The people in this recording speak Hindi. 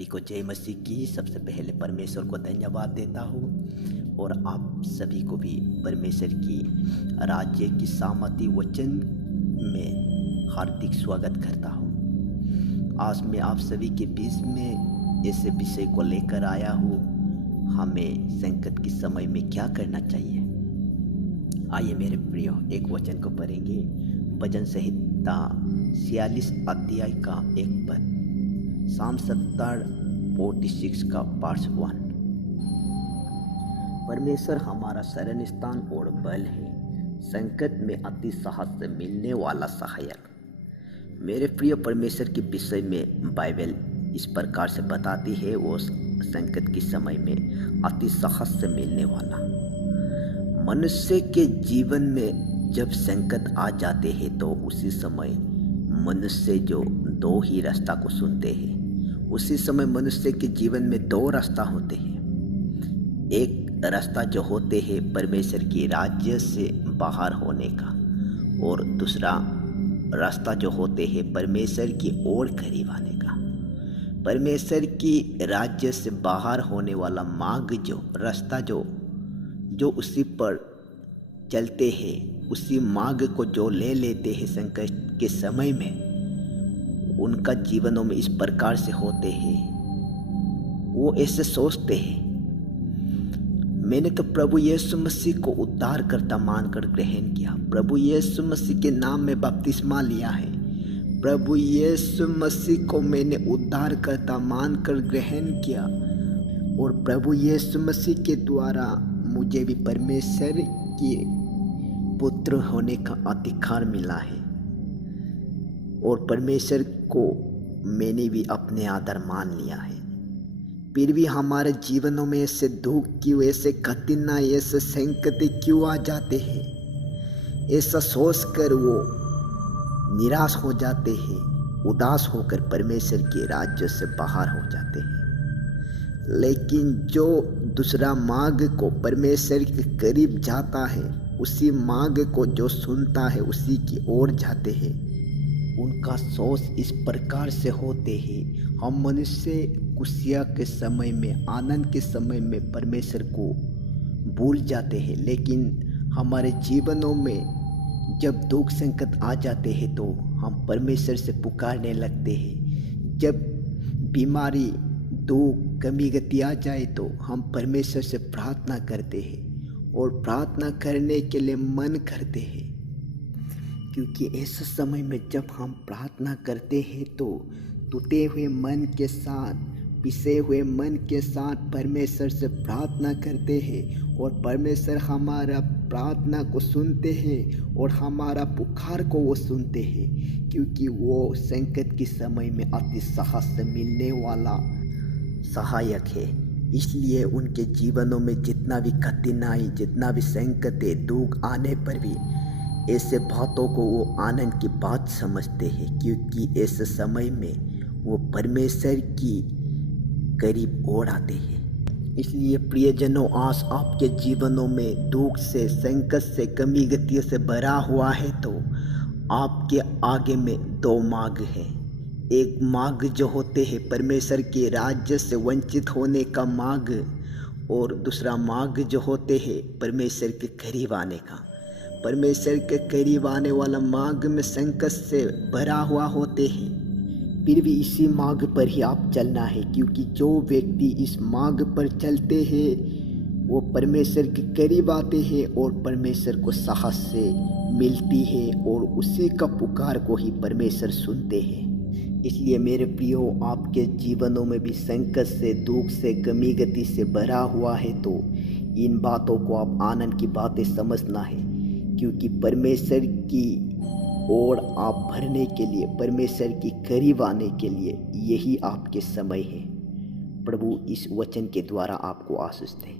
सभी को जय मसीह की। सबसे पहले परमेश्वर को धन्यवाद देता हूँ और आप सभी को भी परमेश्वर की राज्य की सामर्थी वचन में हार्दिक स्वागत करता हूँ। आज मैं आप सभी के बीच में ऐसे विषय को लेकर आया हूँ, हमें संकट के समय में क्या करना चाहिए। आइए मेरे प्रियो, एक वचन को पढ़ेंगे। भजन संहिता 46 अध्याय का एक पद, साम 46 का पार्ट 1। परमेश्वर हमारा शरण स्थान और बल है, संकट में अति साहस से मिलने वाला सहायक। मेरे प्रिय, परमेश्वर के विषय में बाइबल इस प्रकार से बताती है, वो संकट के समय में अति साहस से मिलने वाला। मनुष्य के जीवन में जब संकट आ जाते हैं तो उसी समय मनुष्य जो दो ही रास्ता को सुनते हैं। उसी समय मनुष्य के जीवन में दो रास्ता होते हैं। एक रास्ता जो होते हैं परमेश्वर के राज्य से बाहर होने का, और दूसरा रास्ता जो होते हैं परमेश्वर की ओर करीब आने का। परमेश्वर की राज्य से बाहर होने वाला मार्ग, जो रास्ता जो उसी पर चलते हैं, उसी मार्ग को जो ले लेते हैं संकट के समय में, उनका जीवनों में इस प्रकार से होते हैं। वो ऐसे सोचते हैं, मैंने तो प्रभु यीशु मसीह को उद्धार करता मानकर ग्रहण किया, प्रभु यीशु मसीह के नाम में बपतिस्मा लिया है, प्रभु यीशु मसीह को मैंने उद्धार करता मानकर ग्रहण किया, और प्रभु यीशु मसीह के द्वारा मुझे भी परमेश्वर के पुत्र होने का अधिकार मिला है, और परमेश्वर को मैंने भी अपने आदर मान लिया है। फिर भी हमारे जीवनों में ऐसे दुख क्यों, ऐसे कठिनाई, ऐसे संकट क्यों आ जाते हैं? ऐसा सोचकर वो निराश हो जाते हैं, उदास होकर परमेश्वर के राज्य से बाहर हो जाते हैं। लेकिन जो दूसरा मार्ग को परमेश्वर के करीब जाता है, उसी मार्ग को जो सुनता है उसी की ओर जाते हैं, उनका सोच इस प्रकार से होते हैं। हम मनुष्य खुशियाँ के समय में, आनंद के समय में परमेश्वर को भूल जाते हैं, लेकिन हमारे जीवनों में जब दुख संकट आ जाते हैं तो हम परमेश्वर से पुकारने लगते हैं। जब बीमारी, दुख, कमी गति आ जाए तो हम परमेश्वर से प्रार्थना करते हैं, और प्रार्थना करने के लिए मन करते हैं, क्योंकि ऐसे समय में जब हम प्रार्थना करते हैं तो टूटे हुए मन के साथ, पिसे हुए मन के साथ परमेश्वर से प्रार्थना करते हैं, और परमेश्वर हमारा प्रार्थना को सुनते हैं और हमारा पुकार को वो सुनते हैं, क्योंकि वो संकट के समय में अति साहस से मिलने वाला सहायक है। इसलिए उनके जीवनों में जितना भी कठिनाई, जितना भी संकट, दुख आने पर भी ऐसे बातों को वो आनंद की बात समझते हैं, क्योंकि ऐसे समय में वो परमेश्वर की करीब ओर आते हैं। इसलिए प्रियजनों, आज आपके जीवनों में दुख से, संकट से, कमी गतियों से भरा हुआ है तो आपके आगे में दो मार्ग है। एक मार्ग जो होते हैं परमेश्वर के राज्य से वंचित होने का मार्ग, और दूसरा मार्ग जो होते हैं परमेश्वर के करीब आने का। परमेश्वर के करीब आने वाला मार्ग में संकट से भरा हुआ होते हैं, फिर भी इसी मार्ग पर ही आप चलना है, क्योंकि जो व्यक्ति इस मार्ग पर चलते हैं वो परमेश्वर के करीब आते हैं, और परमेश्वर को साहस से मिलती है, और उसी का पुकार को ही परमेश्वर सुनते हैं। इसलिए मेरे प्रियो, आपके जीवनों में भी संकट से, दुख से, कमी गति से भरा हुआ है तो इन बातों को आप आनंद की बातें समझना है, क्योंकि परमेश्वर की ओर आप भरने के लिए, परमेश्वर के करीब आने के लिए यही आपके समय है। प्रभु इस वचन के द्वारा आपको आशीष दे।